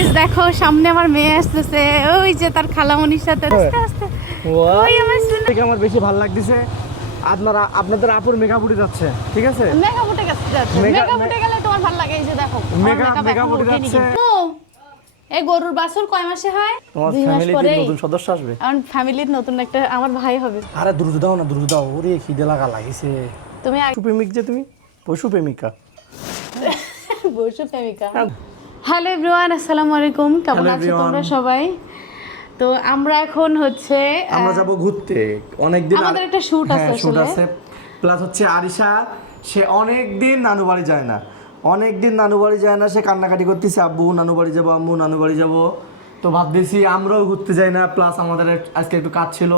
দেখো সামনে আমার মেয়ে আসতেছে। ওই যে তার খালামনির সাথে। আস্তে আস্তে। ওই আমার বেশি ভালো লাগতেছে। আপনারা আপনাদের আপুর মেকআপ উঠে যাচ্ছে ঠিক আছে? মেকআপ উঠে গেছে যাচ্ছে। মেকআপ- মেকআপ উঠে গেলে তোমার ভালো লাগে এই যে দেখো। আমার মেকআপ- মেকআপ উঠে যাচ্ছে। এই গরুর বাছুর কয় মাসে হয়? তোমার ফ্যামিলিতে নতুন সদস্য আসবে? আমার ফ্যামিলির নতুন একটা আমার ভাই হবে। আরে দ্রুত দাও না দ্রুত দাও। ওরে খিদে লাগা লাগিছে। তুমি পশু প্রেমিক যে তুমি? পশু প্রেমিকা। বসু প্রেমিকা। হ্যালো এভরিওয়ান আসসালামু আলাইকুম। কেমন আছো তোমরা সবাই? তো আমরা এখন হচ্ছে আমরা যাব ঘুরতে। অনেকদিন আগ- আমাদের একটা আছে হ্যাঁ, shoot আছে। প্লাস হচ্ছে আরিশা সে অনেক দিন নানু বাড়ি যায় না। অনেক দিন নানু বাড়ি যায় না সে কান্নাকাটি করতেছে আব্বু নানু বাড়ি যাব আম্মু নানু বাড়ি যাব। তো ভাবতেছি আমরাও ঘুরতে যাই না। প্লাস আমাদের আজকে একটু কাজ ছিল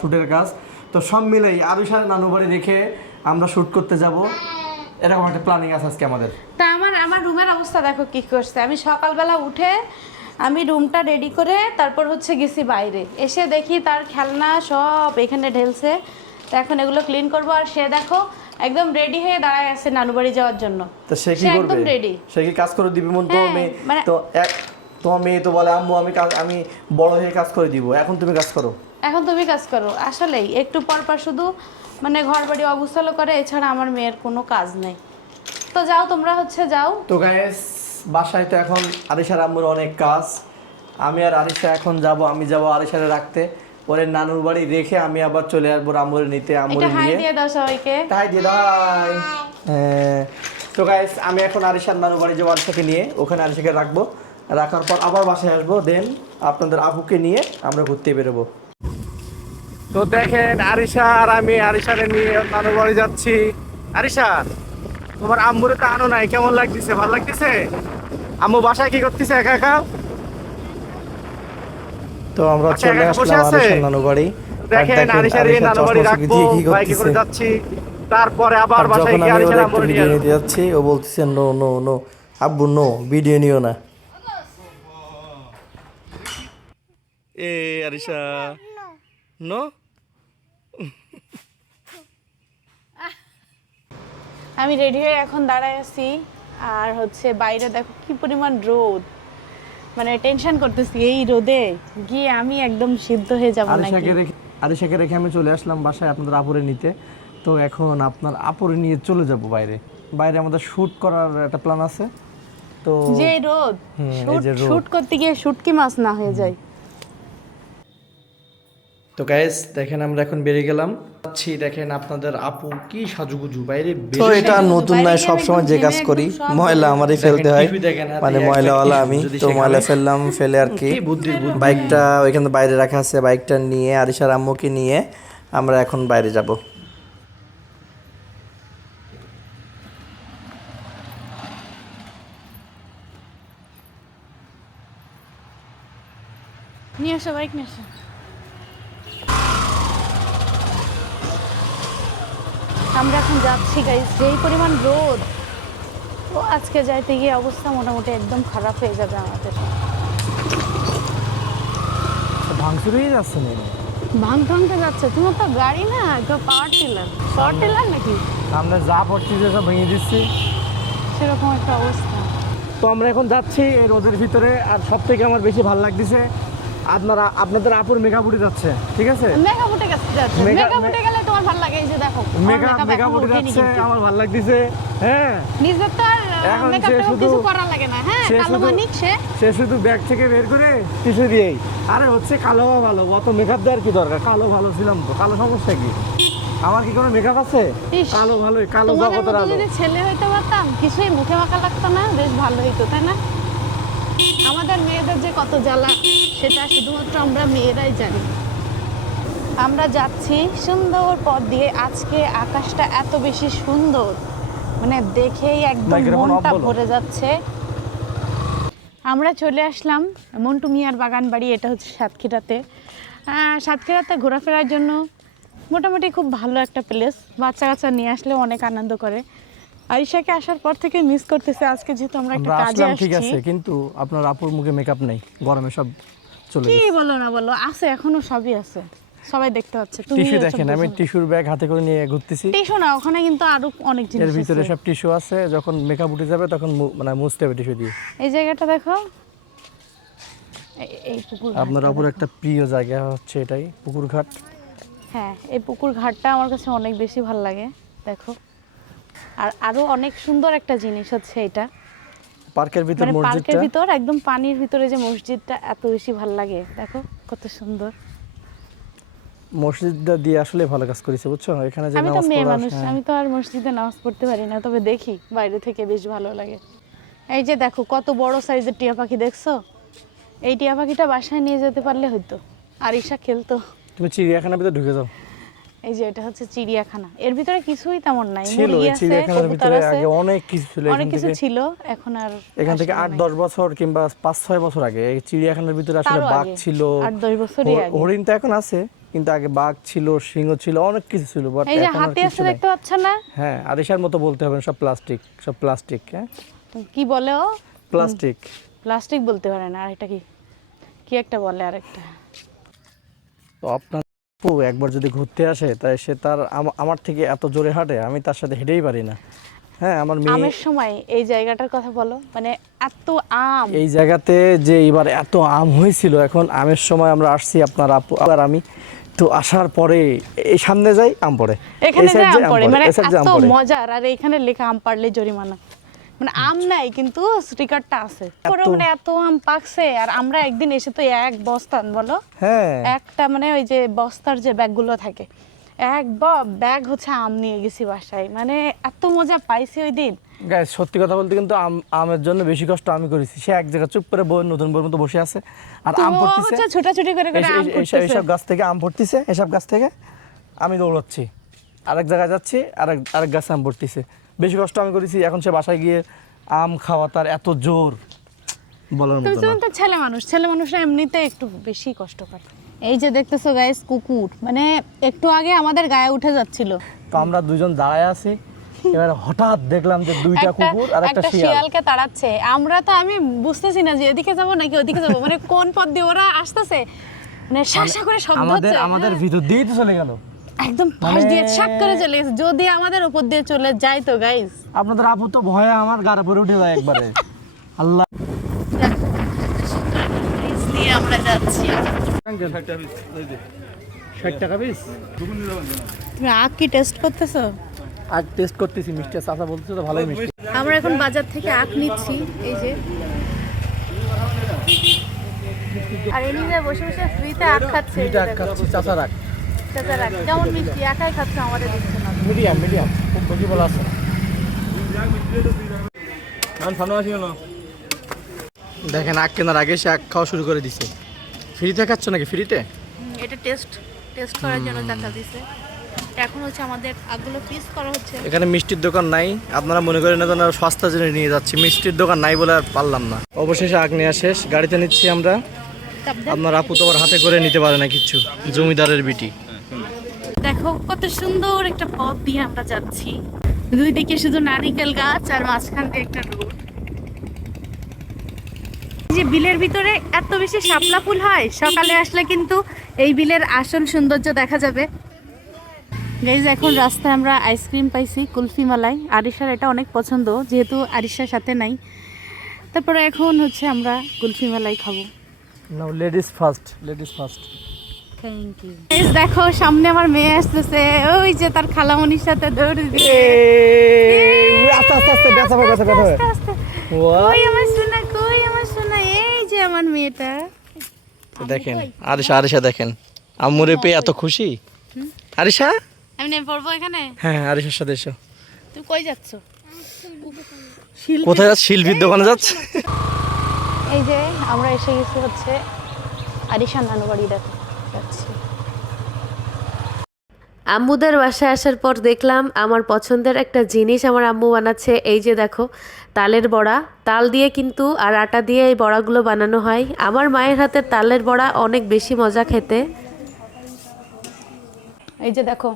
শুটের কাজ। তো সব মিলেই আরিশা নানু বাড়ি রেখে আমরা শুট করতে যাব। এরকম একটা প্ল্যানিং আছে আজকে আমাদের। তা আমার আমার রুমের অবস্থা দেখো কি করছে। আমি সকালবেলা উঠে আমি রুমটা রেডি করে তারপর হচ্ছে গেছি বাইরে। এসে দেখি তার খেলনা সব এখানে ঢেলছে। তো এখন এগুলো ক্লিন করব। আর সে দেখো একদম রেডি হয়ে দাঁড়ায় আছে নানু বাড়ি যাওয়ার জন্য। তো সে কি করবে একদম ready। সে কি কাজ করে দিবি? মন তোমার হ্যাঁ, মেয়ে। মানে- তো এক তোমার মেয়ে তো বলে আম্মু আমি কাজ আমি বড় হয়ে কাজ করে দিব। এখন তুমি কাজ করো। এখন তুমি কাজ করো। আসলেই একটু পর পর শুধু মানে ঘর বাড়ি অবস্থালো করে এছাড়া আমার মেয়ের কোনো কাজ নেই। তো যাও তোমরা হচ্ছে যাও। তো গাইস বাসায় তো এখন আরিশার আম্মুর অনেক কাজ। আমি আর আরিশা এখন যাব আমি যাব আরিশারে রাখতে। ওরে নানুর বাড়ি রেখে আমি আবার চলে আসব আম্মুরে নিতে আম্মুরে নিয়ে। দিয়ে দাও সবাইকে। তাই দিয়ে দাই হ্যাঁ। তো গাইস আমি এখন আরিশার নানুর বাড়ি যাব আরিশাকে নিয়ে ওখানে আরিশাকে রাখব। রাখার পর আবার বাসায় আসব। দেন আপনাদের আপুকে নিয়ে আমরা ঘুরতে বেরোবো। তো দেখেন আরিশা আর আমি আরিশারে নিয়ে নানু বাড়ি যাচ্ছি। আরিশা তোমার আম্মুরে তো আনো নাই কেমন লাগতেছে? ভালো লাগতেছে? আম্মু বাসায় কি করতেছে একা একা? তো আমরা আচ্ছা, চলে আসলাম আছে? আরিশার নানু বাড়ি। দেখেন আরিশার এই নানু বাড়ি রাখব বাইকে করে যাচ্ছি। তারপরে আবার বাসায় গিয়ে আরিশার আম্মুরে নিয়ে ভিডিও যাচ্ছি ও বলতেছে নো নো নো আব্বু নো ভিডিও নিও না। এ আরিশা নো আমি রেডি হয়ে এখন দাঁড়ায় আছি। আর হচ্ছে বাইরে দেখো কি পরিমাণ রোদ। মানে টেনশন করতেছি এই রোদে। গিয়ে আমি একদম সিদ্ধ হয়ে যাব নাকি? আরিশাকে রেখে আমি চলে আসলাম বাসায় আপনাদের আপুরে নিতে। তো এখন আপনার আপুরে নিয়ে চলে যাব বাইরে। বাইরে আমাদের শুট করার একটা প্ল্যান আছে। তো যে রোদ হুম, এই শুট যে রোদ। শুট করতে গিয়ে শুটকি মাছ না হয়ে যায়। তো গাইস দেখেন আমরা এখন বেরিয়ে গেলাম। যাচ্ছি দেখেন আপনাদের আপু কি সাজুগুজু। বাইরে তো এটা নতুন নয় সব সময় যে কাজ করি। ময়লা আমারই ফেলতে হয়। মানে ময়লাওয়ালা আমি তো ময়লা ফেললাম ফেলে আর কি। বাইকটা ওইখানে বাইরে রাখা আছে বাইকটা নিয়ে আরিশার আম্মুকে নিয়ে আমরা এখন বাইরে যাব। নিয়ে আসো বাইক নিয়ে আসো। আমরা এখন যাচ্ছি গাইস যেই পরিমাণ রোদ ও আজকে যাইতে গিয়ে অবস্থা মোটামুটি একদম খারাপ হয়ে যাবে আমাদের। ভাঙচুর হয়ে যাচ্ছে ভাঙ ভাঙতে যাচ্ছে। তোমার তো গাড়ি না তো পাওয়ার টিলার পাওয়ার টিলার নাকি? আমরা যা পড়ছি যে সব ভেঙে দিচ্ছি। সেরকম একটা অবস্থা। তো আমরা এখন যাচ্ছি এই রোদের ভিতরে আর সব থেকে আমার বেশি ভালো লাগতেছে আপনারা আপনাদের আপুর মেকআপ উঠে যাচ্ছে ঠিক আছে? মেকআপ উঠে গেছে মেকআপ উঠে গেলে তোমার ভালো লাগে এই যে দেখো আমার মেকআপ মেকআপ উঠে যাচ্ছে আমার ভালো লাগতেছে হ্যাঁ। নিজের তো আর মেকআপ কিছু করা লাগে না হ্যাঁ কালো মানিক সে। সে শুধু ব্যাগ থেকে বের করে দিয়েই। আরে হচ্ছে কালো ভালো অত মেকআপ দেওয়ার কি দরকার? কালো ভালো ছিলাম তো কালো সমস্যা কি? আমার কি কোনো মেকআপ আছে? কালো ভালোই কালো জগতের আলো। যদি ছেলে হইতে পারতাম কিছুই মুখে মাখা লাগতো না বেশ ভালো হইতো তাই না? আমাদের মেয়েদের যে কত জ্বালা সেটা শুধুমাত্র আমরা মেয়েরাই জানি। আমরা যাচ্ছি সুন্দর পথ দিয়ে। আজকে আকাশটা এত বেশি সুন্দর। মানে দেখেই একদম মনটা ভরে যাচ্ছে। আমরা চলে আসলাম মন্টু মিয়ার বাগান বাড়ি এটা হচ্ছে সাতক্ষীরাতে। সাতক্ষীরাতে ঘোরাফেরার জন্য মোটামুটি খুব ভালো একটা প্লেস বাচ্চা কাচ্চা নিয়ে আসলে অনেক আনন্দ করে। আরিশাকে আসার পর থেকে মিস করতেছে আজকে যেহেতু আমরা একটা কাজে আসলাম ঠিক আছে কিন্তু আপনার আপুর মুখে মেকআপ নেই। গরমে সব চলে কি বলো না বলো আছে এখনও সবই আছে। সবাই দেখতে পাচ্ছে তুমি টিস্যু দেখেন আমি টিস্যুর ব্যাগ হাতে করে নিয়ে ঘুরতেছি। টিস্যু না ওখানে কিন্তু আরও অনেক এর ভিতরে সব টিস্যু আছে যখন মেকআপ উঠে যাবে তখন মানে মুছতে হবে টিস্যু দিয়ে। এই জায়গাটা দেখো। এই পুকুর আপনার অপর একটা প্রিয় জায়গা হচ্ছে এটাই পুকুর ঘাট। হ্যাঁ এই পুকুর ঘাটটা আমার কাছে অনেক বেশি ভালো লাগে দেখো। আর আরও অনেক সুন্দর একটা জিনিস হচ্ছে এটা। পার্কের ভিতর মানে পার্কের ভিতর একদম পানির ভিতরে যে মসজিদটা এত বেশি ভালো লাগে দেখো কত সুন্দর। মসজিদটা দিয়ে আসলে ভালো কাজ করেছে বুঝছ? এখানে যে আমি তো নামাজ পড়া মানুষ হ্যাঁ। আমি তো আর মসজিদে নামাজ পড়তে পারি না তবে দেখি বাইরে থেকে বেশ ভালো লাগে। এই যে দেখো কত বড় সাইজের টিয়া পাখি দেখছ? এই টিয়া পাখিটা বাসায় নিয়ে যেতে পারলে হয়তো আর ঈশা খেলতো। তুমি চিড়িয়াখানার ভিতরে ঢুকে যাও। এই যে এটা হচ্ছে চিড়িয়াখানা। এর ভিতরে কিছুই তেমন নাই ছিল চিড়িয়াখানার ভিতরে আগে অনেক কিছু ছিল অনেক কিছু ছিল এখন আর এখান থেকে আসলে আট নাই। দশ বছর কিংবা পাঁচ ছয় বছর আগে এই চিড়িয়াখানার ভিতরে আসলে বাঘ ছিল আট দশ বছরই হ- আগে। হরিণ তো এখন আছে। কিন্তু আগে বাঘ ছিল সিংহ ছিল অনেক কিছু ছিল বাট এই যে হাতি আছে দেখতে পাচ্ছ না? হ্যাঁ আরিশার মতো বলতে হবে না, সব প্লাস্টিক সব প্লাস্টিক হ্যাঁ? কি বলে ও? প্লাস্টিক প্লাস্টিক বলতে পারে না আরেকটা কি? কি একটা বলে আরেকটা? তো আপনার আপু একবার যদি ঘুরতে আসে তাই সে তার আমার থেকে এত জোরে হাঁটে আমি তার সাথে হেঁটেই পারি না। হ্যাঁ আমার মেয়ে আমের সময় এই জায়গাটার কথা বলো। মানে এত আম। এই জায়গাতে যে এবার এত আম হয়েছিল এখন আমের সময় আমরা আসছি আপনার আপু আর আমি। তো আসার পরে এই সামনে যাই আম পড়ে। এখানে আম পড়ে মানে এত মজার আর এখানে লেখা আম পারলে জরিমানা। মানে আম নাই কিন্তু স্টিকারটা আছে। পরে মানে এত আম পাকছে আর আমরা একদিন এসে তো এক বস্তা বলো। হ্যাঁ। একটা মানে ওই যে বস্তার যে ব্যাগগুলো থাকে এক ব্যাগ হচ্ছে আম নিয়ে গেছি বাসায়। মানে এত মজা পাইছি ওই দিন। গাইস সত্যি কথা বলতে কিন্তু আম আমের জন্য বেশি কষ্ট আমি করেছি। সে এক জায়গায় চুপ করে বই নতুন বইয়ের মতো বসে আছে। আর আম পড়তেছে। ছোটাছুটি করে করে আম এই- এইসব গাছ থেকে আম পড়তেছে এসব গাছ থেকে আমি দৌড়াচ্ছি। আরেক জায়গায় যাচ্ছি আরেক আরেক গাছে আম পড়তেছে। বেশি কষ্ট আমি করেছি এখন সে বাসায় গিয়ে আম খাওয়া তার এত জোর। বলার মতো ছেলে মানুষ ছেলে মানুষরা এমনিতে একটু বেশি কষ্ট পায় এই যে দেখতেছো গাইস কুকুর। মানে একটু আগে আমাদের গায়ে উঠে যাচ্ছিল। তো আমরা দুজন দাঁড়ায় আছি। এবার হঠাৎ দেখলাম যে দুইটা কুকুর আর একটা একটা শিয়াল। শিয়ালকে তাড়াচ্ছে। আমরা তো আমি বুঝতেছি না যে এদিকে যাব নাকি ওদিকে যাব। মানে কোন পথ দিয়ে ওরা আসতেছে? মানে শাসা করে শব্দ আমাদের হচ্ছে। আমাদের হ্যাঁ। ভিতর দিয়েই তো চলে গেল। একদম পাশ মানে- দিয়ে শাক করে চলে গেছে। যদি আমাদের উপর দিয়ে চলে যায় তো গাইস আপনাদের আপু তো ভয়ে আমার গাড়ে পরে উঠে যায় একবারে। আল্লাহ। দিয়ে আমরা যাচ্ছি। ষাট টাকা পিস তুমি আখ কি টেস্ট করতেছো? আর টেস্ট করতেছি মিষ্টি চাচা বলতেছে তো ভালোই মিষ্টি। আমরা এখন বাজার থেকে আখ নিচ্ছি এই যে। আর এমনি বসে বসে ফ্রিতে আখ খাচ্ছে দুইটা দেখো। খাচ্ছি চাচা রাখ চাচা রাখ। কেমন মিষ্টি? একাই খাচ্ছে আমাদের দিচ্ছে না। মিডিয়াম মিডিয়াম খুব বলা আছে না। দেখেন আখ কেনার আগে সে আখ খাওয়া শুরু করে দিছে। ফ্রিতে খাচ্ছ নাকি? ফ্রিতে? এটা টেস্ট টেস্ট করার জন্য চাচা দিছে। এখন হচ্ছে আমাদের আগগুলো পিস করা হচ্ছে। এখানে মিষ্টির দোকান নাই। আপনারা মনে করেন না সস্তা জেনে নিয়ে যাচ্ছি। মিষ্টির দোকান নাই বলে আর পারলাম না। অবশেষে আগ নেওয়া শেষ। গাড়িতে নিচ্ছি আমরা। আপনার আপু তো হাতে করে নিতে পারে না কিছু। জমিদারের বিটি। দেখো কত সুন্দর একটা পথ দিয়ে আমরা যাচ্ছি। দুই দিকে শুধু নারিকেল গাছ আর মাঝখান দিয়ে একটা রোড। যে বিলের ভিতরে এত বেশি শাপলা ফুল হয় সকালে আসলে কিন্তু এই বিলের আসল সৌন্দর্য দেখা যাবে। গাইজ এখন রাস্তায় আমরা আইসক্রিম পাইছি কুলফি মালাই। আরিশার এটা অনেক পছন্দ যেহেতু আরিশার সাথে নাই। তারপরে এখন হচ্ছে আমরা কুলফি মালাই খাব। নাও ladies first ladies first thank you দেখো সামনে আমার মেয়ে আসতেছে। ওই যে তার খালামনির সাথে দৌড় দিয়ে আস্তে আস্তে আস্তে ব্যথা ব্যথা ব্যথা? কই আমার আমার মেয়েটা। তো দেখেন আরিশা আরিশা দেখেন। আম্মুরে পেয়ে এত খুশি? আরিশা? আমি নেমে পড়ব এখানে? হ্যাঁ হ্যাঁ, আরিশার সাথে এসো। তুই কই যাচ্ছ? কোথায় যাচ্ছে? শিল্পীর দোকানে যাচ্ছে? এই যে আমরা এসে গেছি হচ্ছে আরিশা নানু বাড়ি দেখো। যাচ্ছি। আম্মুদের বাসায় আসার পর দেখলাম আমার পছন্দের একটা জিনিস আমার আম্মু বানাচ্ছে। এই যে দেখো তালের বড়া। তাল দিয়ে কিন্তু আর আটা দিয়ে এই বড়াগুলো বানানো হয়। আমার মায়ের হাতের তালের বড়া অনেক বেশি মজা খেতে। এই যে দেখো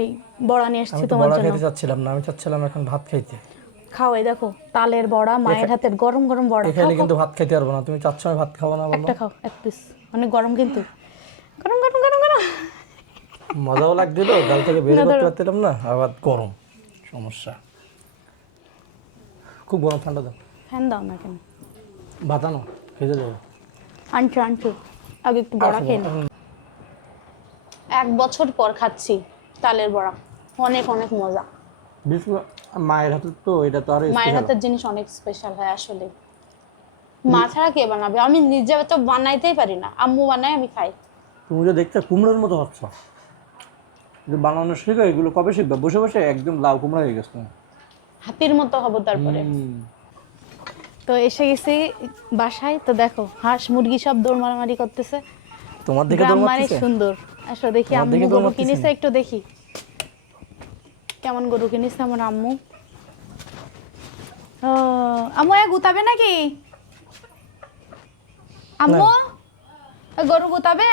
এই বড়া নিয়ে এসেছি তোমার জন্য। খেতে চাচ্ছিলাম না আমি চাচ্ছিলাম এখন ভাত খাইতে। খাও এই দেখো তালের বড়া মায়ের হাতের গরম গরম বড়া। খাও এখানে কিন্তু ভাত খাইতে পারব না তুমি চাচ্ছ আমি ভাত খাব না বলো? একটা খাও এক পিস। অনেক গরম কিন্তু। গরম গরম গরম গরম। মজাও লাগছিল গাল থেকে বের করতে। পারছিলাম না আবার গরম সমস্যা। খুব গরম ঠান্ডা দাও। ফ্যান দাও না কেন? বাতানো খেতে দেবো আনছো আনছো। আগে একটু বড়া খেয়ে নাও। এক বছর পর খাচ্ছি তালের বড়া। অনেক অনেক মজা। বিশেষ মায়ের হাতে তো এটা তো আরও মায়ের হাতের জিনিস অনেক স্পেশাল হয় আসলে। মা ছাড়া কে বানাবে? আমি নিজে তো বানাইতেই পারি না। আম্মু বানায় আমি খাই। তুমি যে দেখতে কুমড়োর মতো হচ্ছ যে বানানো শেখো এগুলো কবে শিখবে? বসে বসে একদম লাউ কুমড়া হয়ে গেছে। হাতির মতো হব তারপরে। তো এসে গেছি বাসায় তো দেখো হাঁস মুরগি সব দৌড় মারামারি করতেছে। তোমার গ্রাম তো মানে সুন্দর। আসো দেখি আম্মু গরু কিনেছে একটু দেখি। কেমন গরু কিনেছে আমার আম্মু? ও আম্মু এ গুতাবে নাকি? আম্মু? গরু গুতাবে?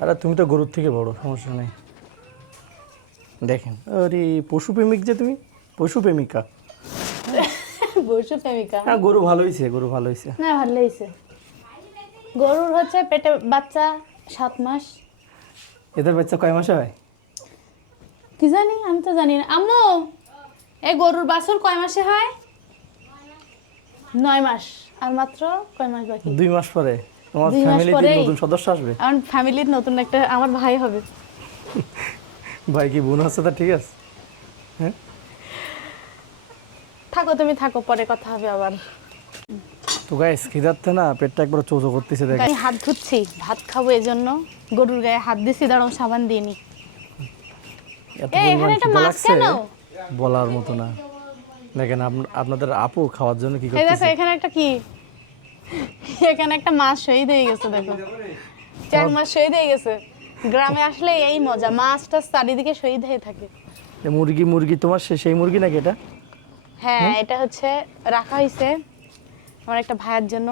আরে তুমি তো গরুর থেকে বড় সমস্যা নেই। দেখেন আরে পশুপ্রেমিক যে তুমি। পশুপ্রেমিকা। বসু প্রেমিকা হ্যাঁ গরু ভালো হয়েছে গরু ভালো হয়েছে না ভালো হয়েছে গরুর হচ্ছে পেটে বাচ্চা সাত মাস। এদের বাচ্চা কয় মাসে হয়? কি জানি আমি তো জানি না। আম্মু এই গরুর বাছুর কয় মাসে হয়? নয় মাস আর মাত্র কয় মাস বাকি? দুই মাস পরে। তোমার ফ্যামিলিতে নতুন সদস্য আসবে? আমার ফ্যামিলির নতুন একটা আমার ভাই হবে। ভাই কি বোন আছে তা ঠিক আছে? থাকো তুমি থাকো পরে কথা হবে আবার। তো গাইস খিদাচ্ছে না পেটটা একবার চোচো করতেছে দেখ আমি হাত ধুচ্ছি ভাত খাব এই জন্য গরুর গায়ে হাত দিছি দাঁড়াও সাবান দিয়ে নি। এখানে একটা মাছ কেন? বলার মতো না। দেখেন আপনাদের আপু খাওয়ার জন্য কি এই দেখো এখানে একটা কি? এখানে একটা মাছ শহীদ হয়ে গেছে দেখো। চার মাস শহীদ হয়ে গেছে। গ্রামে আসলে এই মজা মাছটা চারিদিকে শহীদ হয়ে থাকে। মুরগি মুরগি তোমার সেই মুরগি নাকি এটা? হ্যাঁ এটা হচ্ছে রাখা হয়েছে আমার একটা ভাইয়ের জন্য।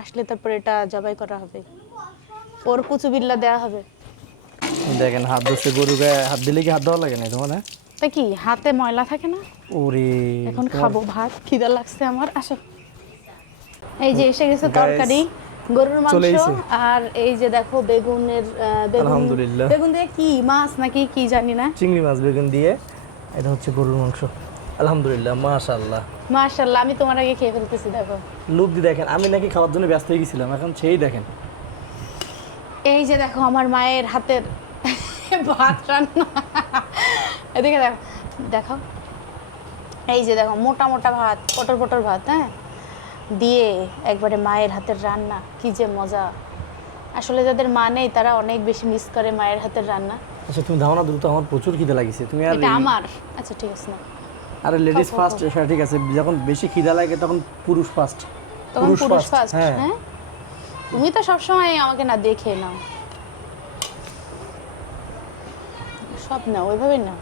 আসলে তারপর এটা জবাই করা হবে। ওর কুচু বিল্লা দেওয়া হবে। দেখেন হাত ধরছে গরু গায়ে হাত দিলে কি হাত দেওয়া লাগে না তোমার হ্যাঁ? তা কি হাতে ময়লা থাকে না? ওরে এখন খাব ভাত খিদা লাগছে আমার আসো। এই যে এসে গেছে তরকারি গরুর মাংস আর এই যে দেখো বেগুনের বেগুন। বেগুন দিয়ে কি মাছ নাকি কি জানি না। চিংড়ি মাছ বেগুন দিয়ে এটা হচ্ছে গরুর মাংস। আলহামদুলিল্লাহ মাশাআল্লাহ। মাশাল্লাহ আমি তোমার আগে খেয়ে ফেলতেছি দেখো। লোক দিয়ে দেখেন আমি নাকি খাওয়ার জন্য ব্যস্ত হয়ে গেছিলাম এখন সেই দেখেন। এই যে দেখো আমার মায়ের হাতের ভাত রান্না। এদিকে দেখো দেখো। এই যে দেখো মোটা মোটা ভাত পটর পটর ভাত হ্যাঁ? দিয়ে একবারে মায়ের হাতের রান্না কি যে মজা। আসলে যাদের মা নেই তারা অনেক বেশি মিস করে মায়ের হাতের রান্না। আচ্ছা তুমি ধারণা দ্রুত আমার প্রচুর খিদে লাগিছে তুমি আর এটা আমার। আচ্ছা ঠিক আছে না আরে লেডিস ফার্স্ট সেটা ঠিক আছে। যখন বেশি খিদা লাগে তখন পুরুষ ফার্স্ট তখন পুরুষ ফার্স্ট হ্যাঁ। হ্যাঁ? তুমি তো সবসময় আমাকে না দেখে নাও। সব না ওইভাবে না।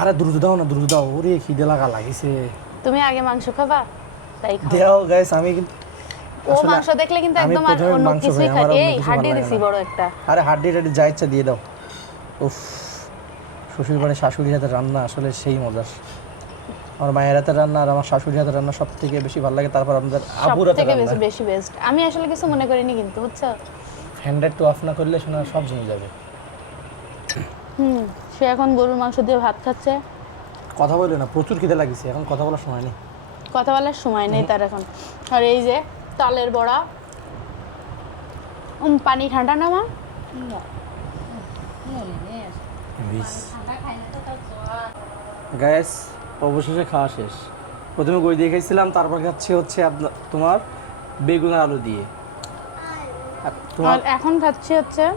আরে দ্রুত দাও না দ্রুত দাও। ওরে খিদে লাগা লাগিছে। তুমি আগে মাংস খাবা তাই খাও। দেও গাইস আমি কিন্তু ও মাংস দেখলে কিন্তু একদম আর অন্য কিছুই খাই, এই লাগে দিছি বড় একটা। আরে হাড্ডি টাড্ডি যা ইচ্ছা দিয়ে দাও। উফ। শ্বশুর বাড়ি শাশুড়ি হাতের রান্না আসলে সেই মজার আমার মায়ের হাতের রান্না আর আমার শাশুড়ি হাতের রান্না সব থেকে বেশি ভালো লাগে তারপর আমাদের আবুর হাতের থেকে রান্না বেশি বেশি বেস্ট আমি আসলে কিছু মনে করিনি কিন্তু বুঝছ ফ্যানটা একটু অফ না করলে শোনা সব জমে যাবে হুম সে এখন গরুর মাংস দিয়ে ভাত খাচ্ছে কথা বলে না প্রচুর খিদে লাগিছে এখন কথা বলার সময় নেই কথা বলার সময় নেই তার এখন আর এই যে তালের বড়া পানি ঠান্ডা না মা গ্যাস অবশেষে খাওয়া শেষ। প্রথমে গই দিয়ে খাইছিলাম তারপর খাচ্ছি হচ্ছে আপনার তোমার বেগুন আর আলু দিয়ে। তোমার এখন খাচ্ছি হচ্ছে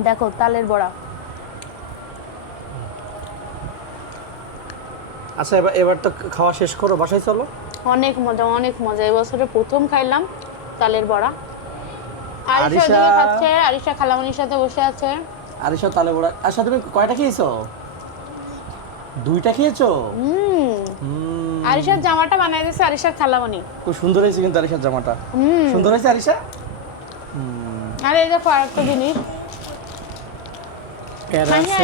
দেখো তালের বড়া। আচ্ছা এবার এবার তো খাওয়া শেষ করো বাসায় চলো। অনেক মজা অনেক মজা। এবছরে প্রথম খাইলাম তালের বড়া। আরিশা- খাচ্ছে আরিশা খালামনির সাথে বসে আছে। তালে বড়া আচ্ছা তুমি কয়টা খেয়েছো? দুইটা খেয়েছো? হুম। হুম, আরিশার জামাটা বানাই দিয়েছে আরিশার খুব সুন্দর হয়েছে কিন্তু আরিশার জামাটা। সুন্দর হয়েছে আরিশা? আর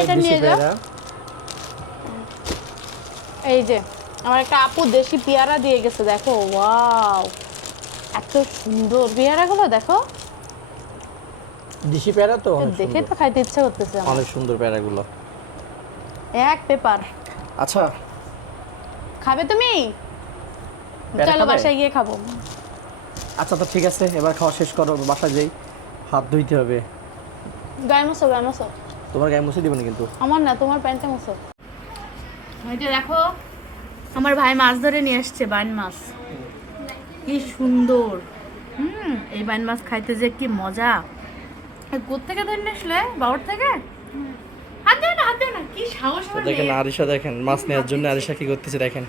এটা নিয়ে যাও। এই যে আমার একটা আপু দেশি পেয়ারা দিয়ে গেছে দেখো ওয়াও এত সুন্দর। পেয়ারাগুলো দেখো। দেশি প্যারা তো দেখে তো খাইতে ইচ্ছা করতেছে আমার। অনেক সুন্দর প্যারাগুলো। এক পেপার। আচ্ছা। খাবে তুমি? চলো? বাসায় গিয়ে খাব। আচ্ছা তো ঠিক আছে এবার খাওয়া শেষ করো বাসা যাই হাত ধুইতে হবে। গায়ে মশো গায়ে মশো তোমার গায়ে মুছে দিবনি কিন্তু? আমার না তোমার প্যান্টে মশো ওইটা দেখো আমার ভাই মাছ ধরে নিয়ে আসছে বাইন মাছ। কি সুন্দর। হুম এই বাইন মাছ খাইতে যে কি মজা। কোথেকে ধরে নিয়ে আসলে? বাবুর থেকে? হাত না হাত না কি সাহস দেখেন। আরিশা দেখেন মাছ নেওয়ার জন্য আরিশা কি করতেছে দেখেন।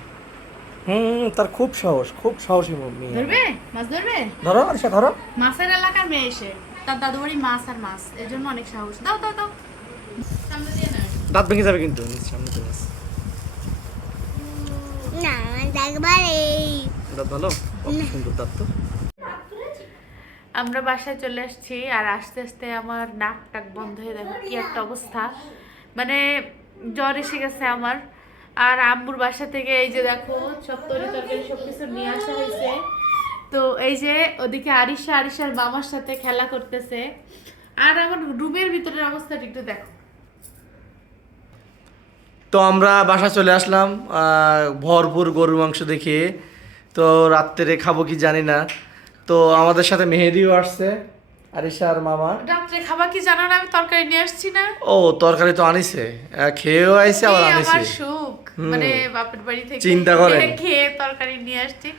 হুম তার খুব সাহস খুব সাহসী মেয়ে। ধরবে? মাছ ধরবে? ধরো আরিশা ধরো। মাছের এলাকার মেয়ে এসে তার দাদু বাড়ি মাছ আর মাছ এর জন্য অনেক সাহস। দাও দাও দাও। সামনে দিয়ে না দাঁত ভেঙে যাবে কিন্তু সামনে মাছ। না দেখবার এই দাঁত ভালো? সুন্দর দাঁত তো। আমরা বাসায় চলে আসছি আর আস্তে আস্তে আমার নাক টাক বন্ধ হয়ে দেখো কি একটা অবস্থা। মানে জ্বর এসে গেছে আমার। আর আম্মুর বাসা থেকে এই যে দেখো, সব তরি তরকারি সব কিছু নিয়ে আসা হয়েছে। তো এই যে ওদিকে আরিশা, আরিশার মামার সাথে খেলা করতেছে। আর আমার রুমের ভিতরের অবস্থাটা একটু দেখো। তো আমরা বাসা চলে আসলাম ভরপুর গরুর মাংস দেখে তো রাত্রে খাব কি জানি না। তো আমাদের সাথে মেহেদিও আসছে আরিশার মামা। রাত্রে খাবার কি জানো না? আমি তরকারি নিয়ে আসছি না। ও তরকারি তো আনিছে। খেয়েও আইছে আবার আনিছে। আমার সুখ। মানে বাপের বাড়ি থেকে চিন্তা করেন। খেয়ে- তরকারি নিয়ে আসছি।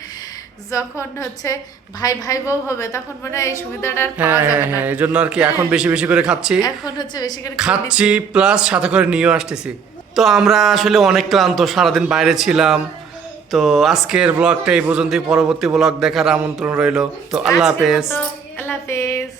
যখন হচ্ছে ভাই ভাই বউ হবে তখন মনে হয় এই সুবিধাটা আর হ্যাঁ পাওয়া হ্যাঁ যাবে না। হ্যাঁ এই জন্য আর কি এখন বেশি বেশি করে খাচ্ছি। এখন হচ্ছে বেশি করে খাচ্ছি প্লাস সাথে করে নিয়েও আসতেছি। তো আমরা আসলে অনেক ক্লান্ত সারাদিন বাইরে ছিলাম। তো আজকের ব্লগটা এই পর্যন্তই। পরবর্তী ব্লগ দেখার আমন্ত্রণ রইল। তো আল্লাহ হাফেজ। আল্লাহ হাফেজ।